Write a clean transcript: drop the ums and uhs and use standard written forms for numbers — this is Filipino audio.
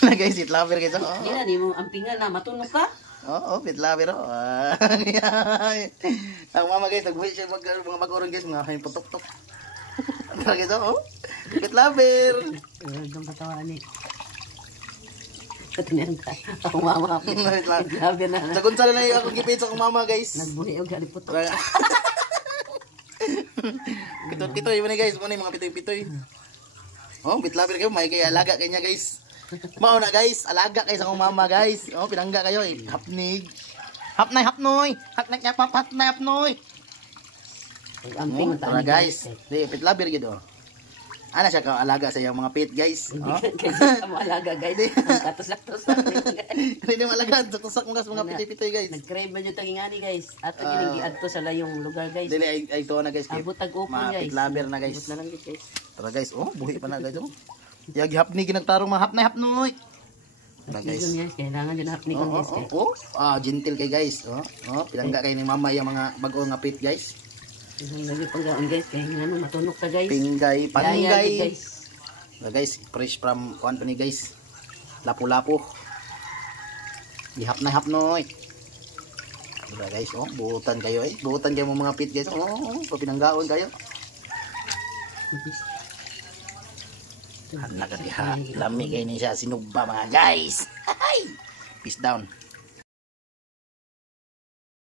Na guys, pit lover guys. Oh. Yan ni mo ampingan na matunog ka. Oo, pit lover oh. Ang mama guys, nagbuhay siya mga mag-urong guys, mga kain putok-tok. Ano guys oh? Pit lover. Ang katawan ni. Katinan ka. Ako mama. Labi na. Sagun sa na ako gipit sa akong mama guys. Nagbuhi og galiputok. Pitoy-pitoy mo ni guys, mo ni mga pitoy-pitoy. Oh, pit lover kayo, may kay alaga kanya guys. Mao na guys, alaga kayo sa akong mama guys. Oh, pinangga kayo eh. Hapnig. Hapnay hapnoy. Hapnay hapnoy. Amping ta guys. Di pit lover gid oh. Ana siya ka alaga sa iyang mga pit guys. Kaya mo alaga guys. Katos-laktos. Hindi mo alaga, tusak mo mga pitoy-pitoy guys. Nag-crave man yung tangingani guys. Ato gining giadto sa layong lugar guys. Dili ay to na guys. Abot tag-open guys. Pit lover na guys. Abot na lang guys. Tara guys, oh, buhi pa na guys oh. Yag hapni ginagtarong mga hapnay hapnoy. Tara guys. Kailangan din hapni kon guys. Oh, gentle kay guys. Oh, pinangga kay ni mama yung mga bago nga pit guys. Lagi panggaon guys, kaya nga matunog ka guys. Pinggay, panggay. Guys. Guys, fresh from kuan pa ni guys. Lapu-lapu. Gihap na hapnoy. Diba guys, oh, buutan kayo eh. Buutan kayo mga pit guys. Oh, pinanggaon kayo. Anak ka diha. Lami kayo ni siya sinugba mga guys. Peace down.